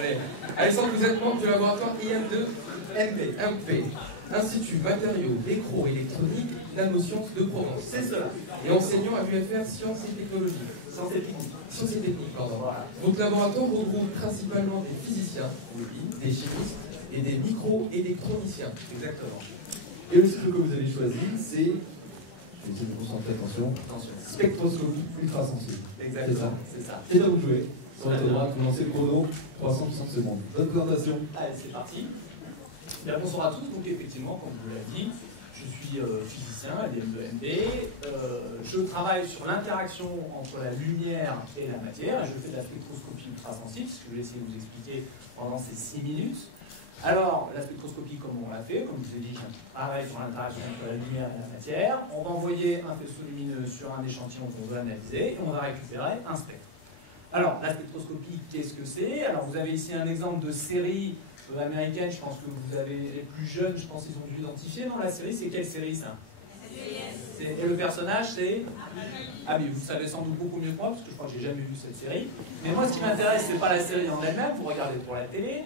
Allez. Alexandre, vous êtes membre du laboratoire IM2MP, Institut Matériaux, Électro-Électronique, Nanosciences de Provence. C'est cela. Et enseignant à l'UFR Sciences et Technologies. Sciences et techniques. Sciences et techniques, pardon. Voilà. Votre laboratoire regroupe principalement des physiciens, des chimistes et des micro-électroniciens. Exactement. Et le cycle que vous avez choisi, c'est, je vais essayer de me concentrer, attention, spectroscopie ultrasensible. Exactement, c'est ça. C'est là où vous jouez. Sur votre droite, vous lancez le chrono, 360 secondes. Bonne présentation. Allez, c'est parti. Bien, bonsoir à tous. Donc, effectivement, comme vous l'avez dit, je suis physicien à l'IM2MP. Je travaille sur l'interaction entre la lumière et la matière. Je fais de la spectroscopie ultrasensible, ce que je vais essayer de vous expliquer pendant ces 6 minutes. Alors, la spectroscopie, comme on l'a fait, comme je vous ai dit, je travaille sur l'interaction entre la lumière et la matière. On va envoyer un faisceau lumineux sur un échantillon qu'on veut analyser et on va récupérer un spectre. Alors, la spectroscopie, qu'est-ce que c'est? Alors, vous avez ici un exemple de série américaine. Je pense que vous avez les plus jeunes, je pense qu'ils ont dû identifier. Non, la série, c'est quelle série, ça? Et le personnage, c'est Abby. Vous savez sans doute beaucoup mieux que moi, parce que je crois que j'ai jamais vu cette série. Mais moi, ce qui m'intéresse, c'est pas la série en elle-même. Vous regardez pour la télé.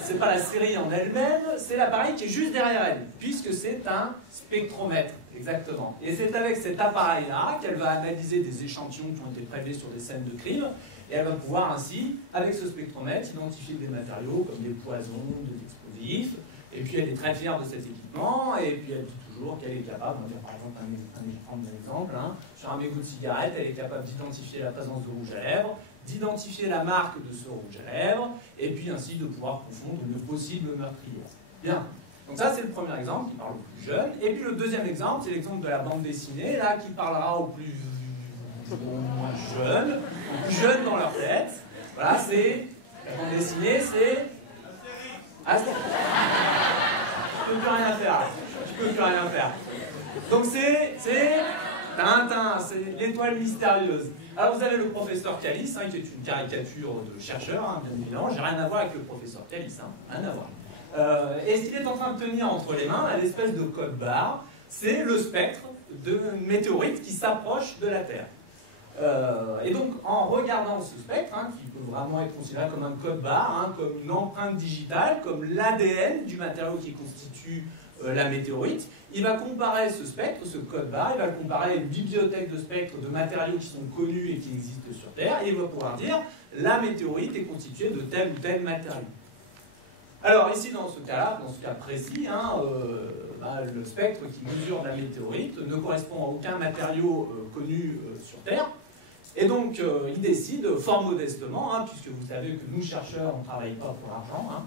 C'est pas la série en elle-même. C'est l'appareil qui est juste derrière elle, puisque c'est un spectromètre. Exactement. Et c'est avec cet appareil-là qu'elle va analyser des échantillons qui ont été prélevés sur des scènes de crime. Et elle va pouvoir ainsi, avec ce spectromètre, identifier des matériaux comme des poisons, des explosifs. Et puis elle est très fière de cet équipement. Et puis elle dit toujours qu'elle est capable, on va dire par exemple un exemple, hein, sur un mégot de cigarette, elle est capable d'identifier la présence de rouge à lèvres, d'identifier la marque de ce rouge à lèvres, et puis ainsi de pouvoir confondre une possible meurtrière. Bien. Donc ça, c'est le premier exemple qui parle aux plus jeunes. Et puis le deuxième exemple, c'est l'exemple de la bande dessinée, là, qui parlera aux plus jeunes, dans leur tête. Voilà, c'est la bande dessinée, c'est... Ah, je peux plus rien faire. Je peux plus rien faire. Donc c'est Tintin, c'est l'étoile mystérieuse. Alors vous avez le professeur Calice, hein, qui est une caricature de chercheur, hein, bien évidemment. J'ai rien à voir avec le professeur Calice, hein, rien à voir. Et ce qu'il est en train de tenir entre les mains, l'espèce de code barre, c'est le spectre d'une météorite qui s'approche de la Terre. Et donc, en regardant ce spectre, hein, qui peut vraiment être considéré comme un code barre, hein, comme une empreinte digitale, comme l'ADN du matériau qui constitue la météorite, il va comparer ce spectre, ce code barre, il va le comparer à une bibliothèque de spectres de matériaux qui sont connus et qui existent sur Terre, et il va pouvoir dire la météorite est constituée de tel ou tel matériau. Alors ici, dans ce cas-là, dans ce cas précis, hein, le spectre qui mesure la météorite ne correspond à aucun matériau connu sur Terre. Et donc, il décide fort modestement, hein, puisque vous savez que nous, chercheurs, on ne travaille pas pour l'argent, hein,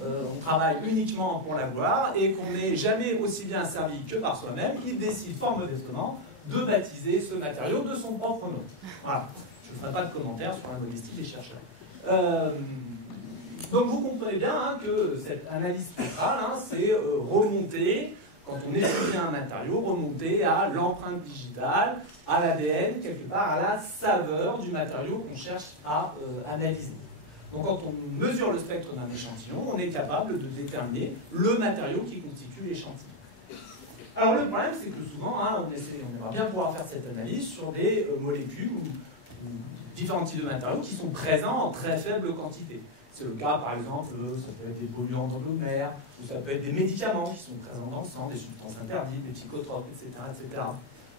on travaille uniquement pour la gloire, et qu'on n'est jamais aussi bien servi que par soi-même, il décide fort modestement de baptiser ce matériau de son propre nom. Voilà. Je ne ferai pas de commentaires sur la modestie des chercheurs. Donc vous comprenez bien, hein, que cette analyse spectrale, hein, c'est remonter, quand on étudie un matériau, remonter à l'empreinte digitale, à l'ADN, quelque part à la saveur du matériau qu'on cherche à analyser. Donc quand on mesure le spectre d'un échantillon, on est capable de déterminer le matériau qui constitue l'échantillon. Alors le problème, c'est que souvent, hein, on aimerait bien pouvoir faire cette analyse sur des molécules ou différents types de matériaux qui sont présents en très faible quantité. C'est le cas, par exemple, ça peut être des polluants dans l'eau de mer, ou ça peut être des médicaments qui sont présents dans le sang, des substances interdites, des psychotropes, etc. etc.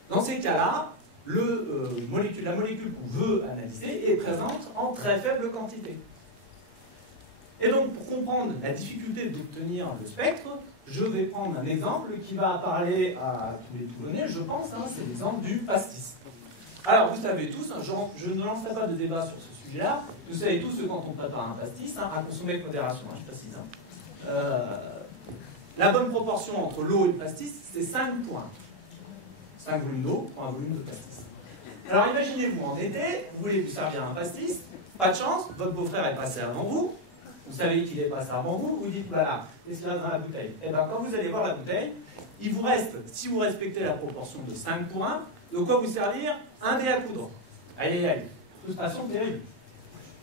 Dans ces cas-là, la molécule qu'on veut analyser est présente en très faible quantité. Et donc, pour comprendre la difficulté d'obtenir le spectre, je vais prendre un exemple qui va parler à tous les Toulonnais, je pense, hein, c'est l'exemple du pastis. Alors, vous savez tous, hein, je ne lancerai pas de débat sur ce sujet-là, vous savez tous que quand on prépare un pastis, hein, à consommer avec modération, hein, je précise. Hein. La bonne proportion entre l'eau et le pastis, c'est 5 points. 5 volumes d'eau pour un volume de pastis. Alors imaginez-vous en été, vous voulez vous servir un pastis, pas de chance, votre beau-frère est passé avant vous, vous savez qu'il est passé avant vous, vous dites voilà, qu'est-ce qu'il y a dans la bouteille? Et bien quand vous allez voir la bouteille, il vous reste, si vous respectez la proportion de 5 pour 1, de quoi vous servir? Un dé à coudre. Aïe aïe aïe, frustration terrible.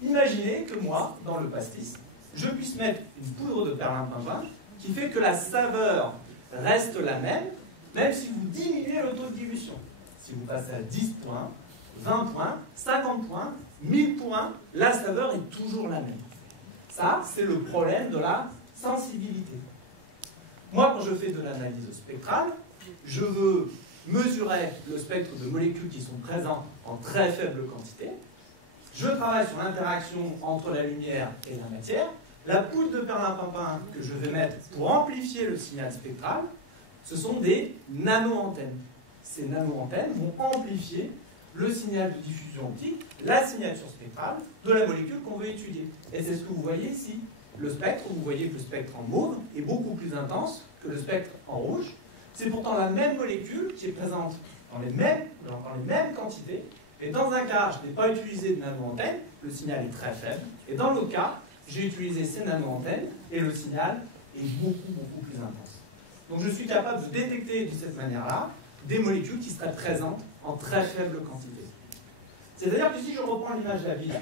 Imaginez que moi, dans le pastis, je puisse mettre une poudre de perlimpinpin qui fait que la saveur reste la même si vous diminuez le taux de dilution. Si vous passez à 10 points, 20 points, 50 points, 1000 points, la saveur est toujours la même. Ça, c'est le problème de la sensibilité. Moi, quand je fais de l'analyse spectrale, je veux mesurer le spectre de molécules qui sont présentes en très faible quantité. Je travaille sur l'interaction entre la lumière et la matière. La poudre de perlimpinpin que je vais mettre pour amplifier le signal spectral, ce sont des nano-antennes. Ces nano-antennes vont amplifier le signal de diffusion optique, la signature spectrale de la molécule qu'on veut étudier. Et c'est ce que vous voyez ici. Le spectre, vous voyez que le spectre en mauve est beaucoup plus intense que le spectre en rouge. C'est pourtant la même molécule qui est présente dans les mêmes quantités. Et dans un cas, je n'ai pas utilisé de nano-antenne, le signal est très faible. Et dans l'autre cas, j'ai utilisé ces nano-antennes et le signal est beaucoup plus intense. Donc je suis capable de détecter de cette manière-là des molécules qui seraient présentes en très faible quantité. C'est-à-dire que si je reprends l'image de la ville,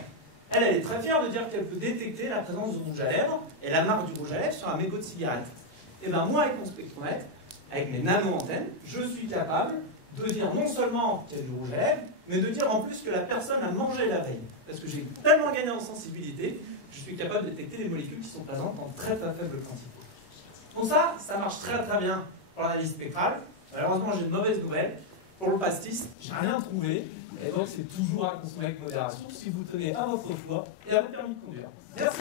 elle est très fière de dire qu'elle peut détecter la présence du rouge à lèvres et la marque du rouge à lèvres sur un mégot de cigarette. Et bien moi, avec mon spectromètre, avec mes nano-antennes, je suis capable de dire non seulement qu'il y a du rouge à lèvres, mais de dire en plus que la personne a mangé la veille. Parce que j'ai tellement gagné en sensibilité, je suis capable de détecter des molécules qui sont présentes en très faible quantité. Donc ça marche très bien pour l'analyse spectrale. Malheureusement, j'ai une mauvaise nouvelle. Pour le pastis, j'ai rien trouvé. Et donc, c'est toujours à consommer avec modération si vous tenez à votre choix et à votre permis de conduire. Merci.